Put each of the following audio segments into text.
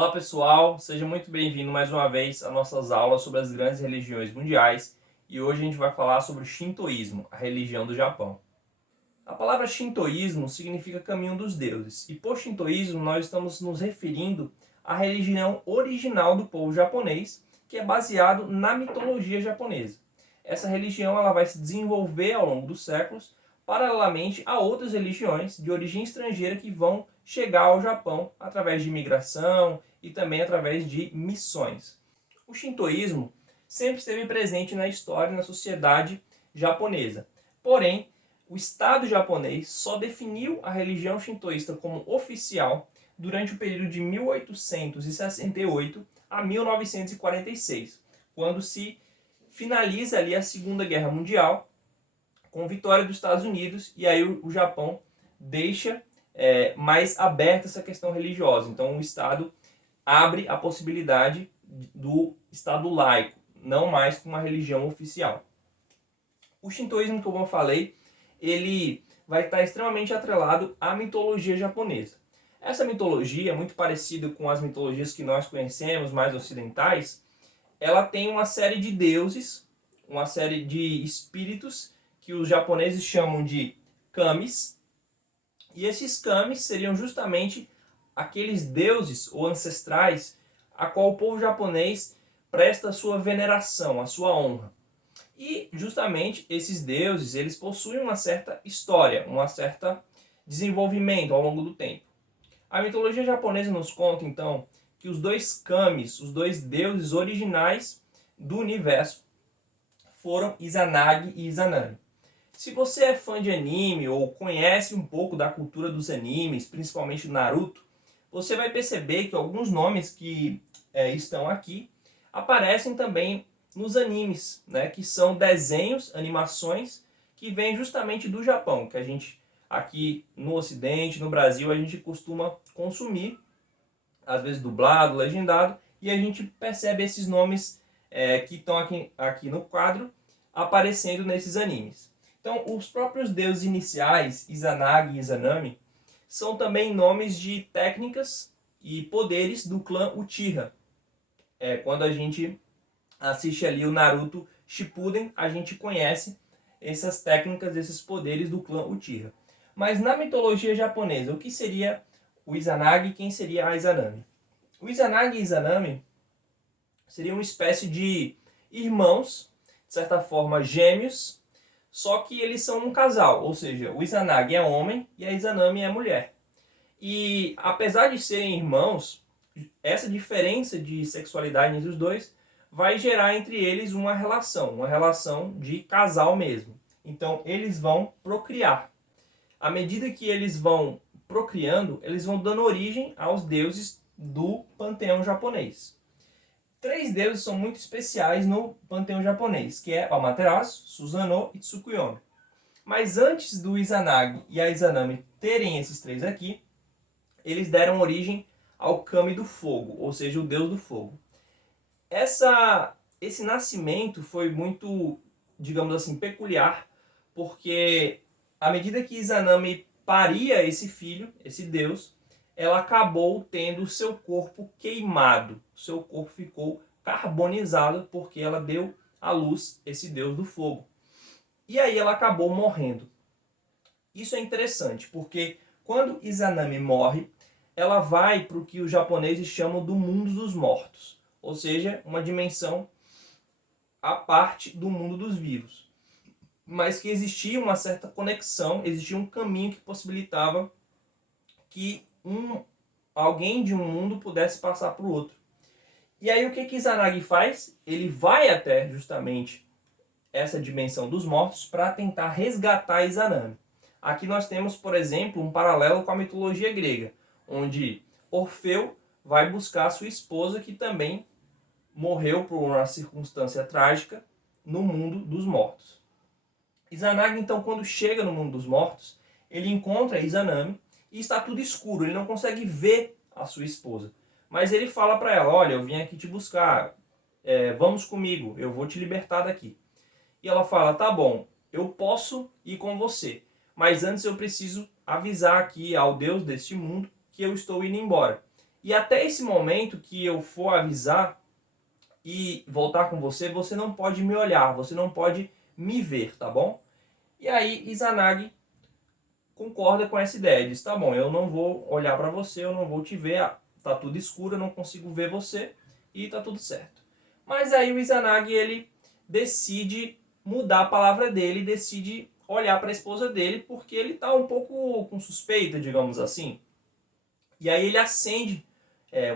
Olá pessoal, seja muito bem-vindo mais uma vez às nossas aulas sobre as grandes religiões mundiais e hoje a gente vai falar sobre o Shintoísmo, a religião do Japão. A palavra Shintoísmo significa caminho dos deuses e por Shintoísmo nós estamos nos referindo à religião original do povo japonês, que é baseado na mitologia japonesa. Essa religião ela vai se desenvolver ao longo dos séculos paralelamente a outras religiões de origem estrangeira que vão chegar ao Japão através de imigração e também através de missões. O shintoísmo sempre esteve presente na história e na sociedade japonesa. Porém, o Estado japonês só definiu a religião shintoísta como oficial durante o período de 1868 a 1946, quando se finaliza ali a Segunda Guerra Mundial com vitória dos Estados Unidos, e aí o Japão deixa mais aberta essa questão religiosa. Então o Estado abre a possibilidade do Estado laico, não mais com uma religião oficial. O shintoísmo, como eu falei, ele vai estar extremamente atrelado à mitologia japonesa. Essa mitologia, muito parecida com as mitologias que nós conhecemos, mais ocidentais, ela tem uma série de deuses, uma série de espíritos que os japoneses chamam de kamis, e esses kamis seriam justamente aqueles deuses ou ancestrais a qual o povo japonês presta a sua veneração, a sua honra. E justamente esses deuses, eles possuem uma certa história, um certo desenvolvimento ao longo do tempo. A mitologia japonesa nos conta então que os dois kamis, os dois deuses originais do universo, foram Izanagi e Izanami. Se você é fã de anime ou conhece um pouco da cultura dos animes, principalmente Naruto, você vai perceber que alguns nomes que estão aqui aparecem também nos animes, né, que são desenhos, animações que vêm justamente do Japão, que a gente aqui no Ocidente, no Brasil, a gente costuma consumir, às vezes dublado, legendado, e a gente percebe esses nomes que estão aqui no quadro aparecendo nesses animes. Então, os próprios deuses iniciais, Izanagi e Izanami, são também nomes de técnicas e poderes do clã Uchiha. Quando a gente assiste ali o Naruto Shippuden, a gente conhece essas técnicas, esses poderes do clã Uchiha. Mas na mitologia japonesa, o que seria o Izanagi e quem seria a Izanami? O Izanagi e Izanami seriam uma espécie de irmãos, de certa forma gêmeos, só que eles são um casal, ou seja, o Izanagi é homem e a Izanami é mulher. E apesar de serem irmãos, essa diferença de sexualidade entre os dois vai gerar entre eles uma relação de casal mesmo. Então eles vão procriar. À medida que eles vão procriando, eles vão dando origem aos deuses do panteão japonês. 3 deuses são muito especiais no panteão japonês, que é o Amaterasu, Susanoo e Tsukuyomi. Mas antes do Izanagi e a Izanami terem esses 3 aqui, eles deram origem ao Kami do fogo, ou seja, o deus do fogo. Esse nascimento foi muito, digamos assim, peculiar, porque à medida que Izanami paria esse filho, esse deus, ela acabou tendo o seu corpo queimado. O seu corpo ficou carbonizado porque ela deu à luz esse deus do fogo. E aí ela acabou morrendo. Isso é interessante, porque quando Izanami morre, ela vai para o que os japoneses chamam do mundo dos mortos. Ou seja, uma dimensão à parte do mundo dos vivos. Mas que existia uma certa conexão, existia um caminho que possibilitava que alguém de um mundo pudesse passar para o outro. E aí o que Izanagi faz? Ele vai até justamente essa dimensão dos mortos para tentar resgatar Izanami. Aqui nós temos, por exemplo, um paralelo com a mitologia grega, onde Orfeu vai buscar sua esposa que também morreu por uma circunstância trágica no mundo dos mortos. Izanagi, então, quando chega no mundo dos mortos, ele encontra Izanami e está tudo escuro, ele não consegue ver a sua esposa. Mas ele fala para ela, olha, eu vim aqui te buscar, vamos comigo, eu vou te libertar daqui. E ela fala, tá bom, eu posso ir com você, mas antes eu preciso avisar aqui ao Deus deste mundo que eu estou indo embora. E até esse momento que eu for avisar e voltar com você, você não pode me olhar, você não pode me ver, tá bom? E aí Izanagi concorda com essa ideia, diz, tá bom, eu não vou olhar para você, eu não vou te ver, tá tudo escuro, eu não consigo ver você e tá tudo certo. Mas aí o Izanagi, ele decide mudar a palavra dele, decide olhar para a esposa dele, porque ele tá um pouco com suspeita, digamos assim. E aí ele acende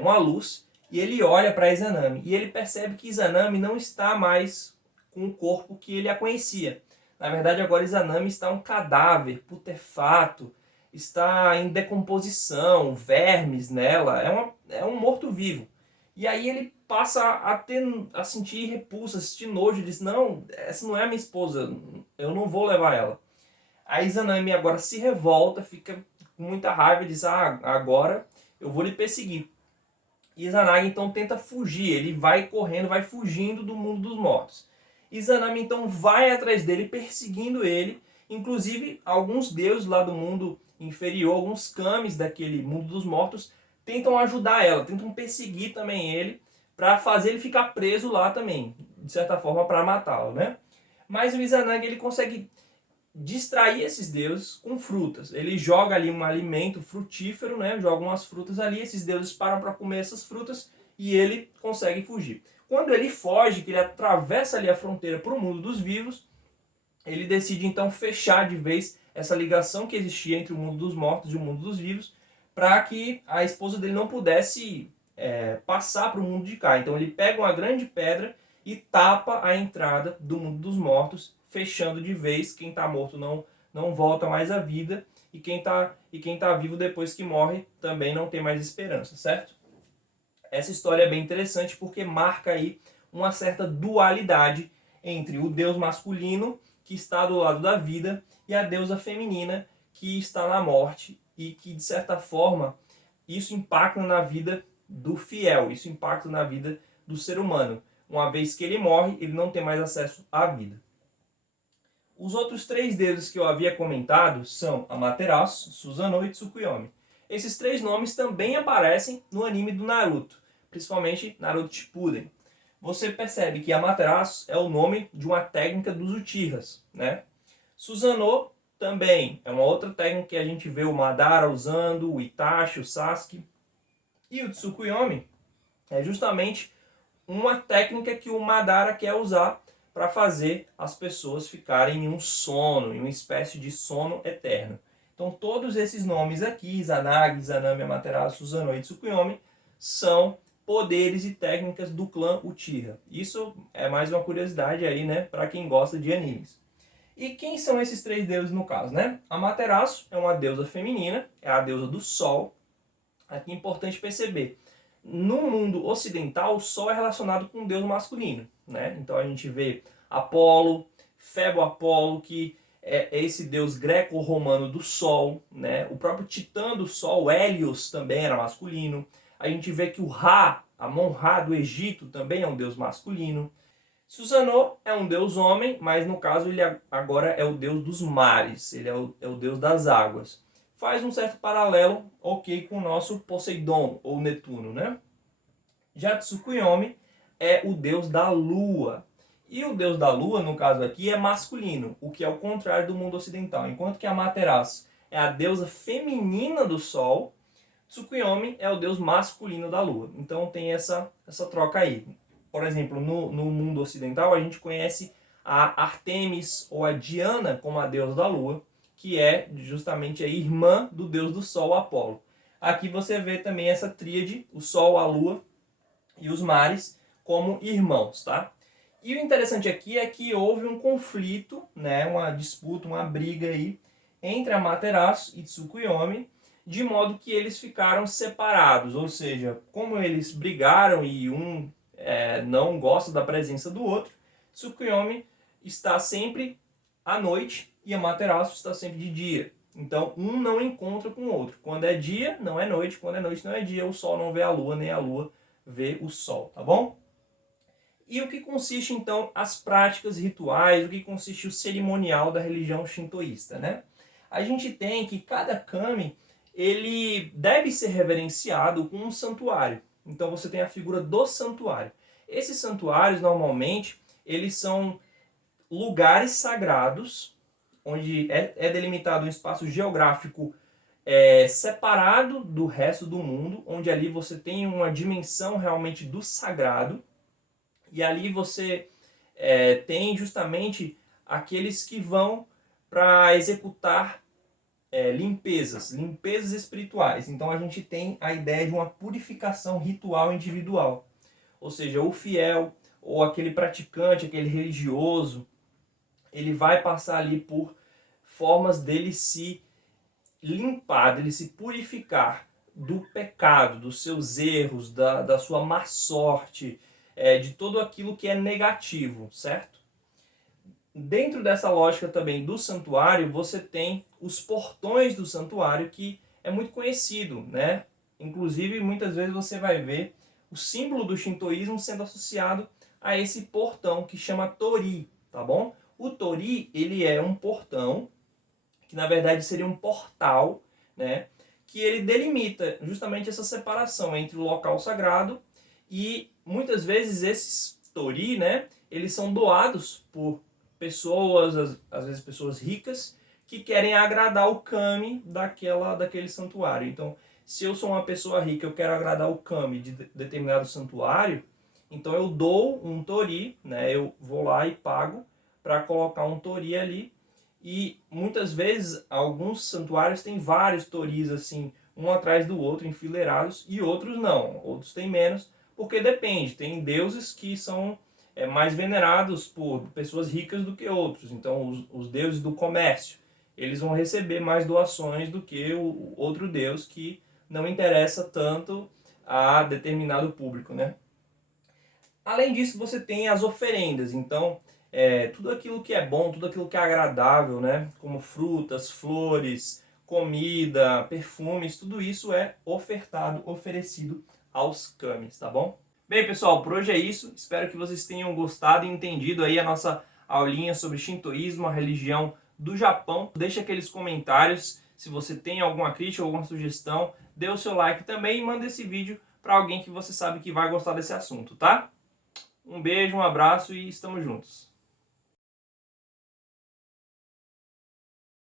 uma luz e ele olha para Izanami. E ele percebe que Izanami não está mais com o corpo que ele a conhecia. Na verdade, agora Izanami está um cadáver putrefato, está em decomposição, vermes nela, é um morto-vivo. E aí ele passa a sentir repulsa, a sentir nojo, diz, não, essa não é a minha esposa, eu não vou levar ela. A Izanami agora se revolta, fica com muita raiva e diz, agora eu vou lhe perseguir. Izanagi então tenta fugir, ele vai correndo, vai fugindo do mundo dos mortos. Izanami então vai atrás dele, perseguindo ele, inclusive alguns deuses lá do mundo inferior, alguns kamis daquele mundo dos mortos, tentam ajudar ela, tentam perseguir também ele, para fazer ele ficar preso lá também, de certa forma para matá-lo, né? Mas o Izanagi ele consegue distrair esses deuses com frutas. Ele joga ali um alimento frutífero, né? Joga umas frutas ali, esses deuses param para comer essas frutas e ele consegue fugir. Quando ele foge, que ele atravessa ali a fronteira para o mundo dos vivos, ele decide então fechar de vez essa ligação que existia entre o mundo dos mortos e o mundo dos vivos, para que a esposa dele não pudesse passar para o mundo de cá. Então ele pega uma grande pedra e tapa a entrada do mundo dos mortos, fechando de vez. Quem está morto não volta mais à vida, e quem tá vivo depois que morre também não tem mais esperança, certo? Essa história é bem interessante porque marca aí uma certa dualidade entre o deus masculino, que está do lado da vida, e a deusa feminina, que está na morte, e que, de certa forma, isso impacta na vida do fiel, isso impacta na vida do ser humano. Uma vez que ele morre, ele não tem mais acesso à vida. Os outros três deuses que eu havia comentado são Amaterasu, Susanoo e Tsukuyomi. Esses três nomes também aparecem no anime do Naruto, principalmente Naruto Shippuden. Você percebe que Amaterasu é o nome de uma técnica dos Uchihas, né? Susanoo também é uma outra técnica que a gente vê o Madara usando, o Itachi, o Sasuke. E o Tsukuyomi é justamente uma técnica que o Madara quer usar para fazer as pessoas ficarem em um sono, em uma espécie de sono eterno. Então todos esses nomes aqui, Izanagi, Izanami, Amaterasu, Susanoo e Tsukuyomi, são poderes e técnicas do clã Uchiha. Isso é mais uma curiosidade aí, né, para quem gosta de animes. E quem são esses três deuses no caso, né? Amaterasu é uma deusa feminina, é a deusa do sol. Aqui é importante perceber, no mundo ocidental, o Sol é relacionado com o deus masculino, né? Então a gente vê Apolo, Febo-Apolo, que é esse deus greco-romano do Sol, né? O próprio Titã do Sol, Hélios, também era masculino. A gente vê que o Ra, Amon-Ra do Egito, também é um deus masculino. Susanoo é um deus homem, mas no caso ele agora é o deus dos mares, ele é o deus das águas. Faz um certo paralelo, ok, com o nosso Poseidon, ou Netuno, né? Já Tsukuyomi é o deus da lua. E o deus da lua, no caso aqui, é masculino, o que é o contrário do mundo ocidental. Enquanto que Amaterasu é a deusa feminina do sol, Tsukuyomi é o deus masculino da lua. Então tem essa troca aí. Por exemplo, no mundo ocidental, a gente conhece a Artemis ou a Diana como a deusa da lua, que é justamente a irmã do deus do sol, Apolo. Aqui você vê também essa tríade, o sol, a lua e os mares, como irmãos, tá? E o interessante aqui é que houve um conflito, né, uma disputa, uma briga aí entre Amaterasu e Tsukuyomi, de modo que eles ficaram separados, ou seja, como eles brigaram e um não gosta da presença do outro, Tsukuyomi está sempre à noite e Amaterasu está sempre de dia. Então um não encontra com o outro. Quando é dia, não é noite. Quando é noite, não é dia. O sol não vê a lua, nem a lua vê o sol, tá bom? E o que consiste então as práticas rituais, o que consiste o cerimonial da religião shintoísta, né? A gente tem que cada kami ele deve ser reverenciado com um santuário. Então você tem a figura do santuário. Esses santuários, normalmente, eles são lugares sagrados, onde é delimitado um espaço geográfico separado do resto do mundo, onde ali você tem uma dimensão realmente do sagrado, e ali você tem justamente aqueles que vão para executar limpezas espirituais. Então a gente tem a ideia de uma purificação ritual individual. Ou seja, o fiel ou aquele praticante, aquele religioso, ele vai passar ali por formas dele se limpar, dele se purificar do pecado, dos seus erros, da sua má sorte, de tudo aquilo que é negativo, certo? Dentro dessa lógica também do santuário, você tem os portões do santuário, que é muito conhecido, né? Inclusive, muitas vezes você vai ver o símbolo do shintoísmo sendo associado a esse portão que chama Tori, tá bom? O Tori, ele é um portão que na verdade seria um portal, né? Que ele delimita justamente essa separação entre o local sagrado e muitas vezes esses Tori, né? Eles são doados por pessoas, às vezes pessoas ricas, que querem agradar o kami daquele santuário. Então, se eu sou uma pessoa rica, eu quero agradar o kami de determinado santuário, então eu dou um tori, né? Eu vou lá e pago para colocar um tori ali. E muitas vezes alguns santuários têm vários toris assim, um atrás do outro, enfileirados, e outros não. Outros têm menos, porque depende. Tem deuses que são mais venerados por pessoas ricas do que outros. Então, os deuses do comércio, eles vão receber mais doações do que o outro deus que não interessa tanto a determinado público, né? Além disso, você tem as oferendas. Então, tudo aquilo que é bom, tudo aquilo que é agradável, né? Como frutas, flores, comida, perfumes, tudo isso é ofertado, oferecido aos kamis, tá bom? Bem, pessoal, por hoje é isso. Espero que vocês tenham gostado e entendido aí a nossa aulinha sobre Shintoísmo, a religião do Japão. Deixe aqueles comentários se você tem alguma crítica, alguma sugestão. Dê o seu like também e manda esse vídeo para alguém que você sabe que vai gostar desse assunto, tá? Um beijo, um abraço e estamos juntos.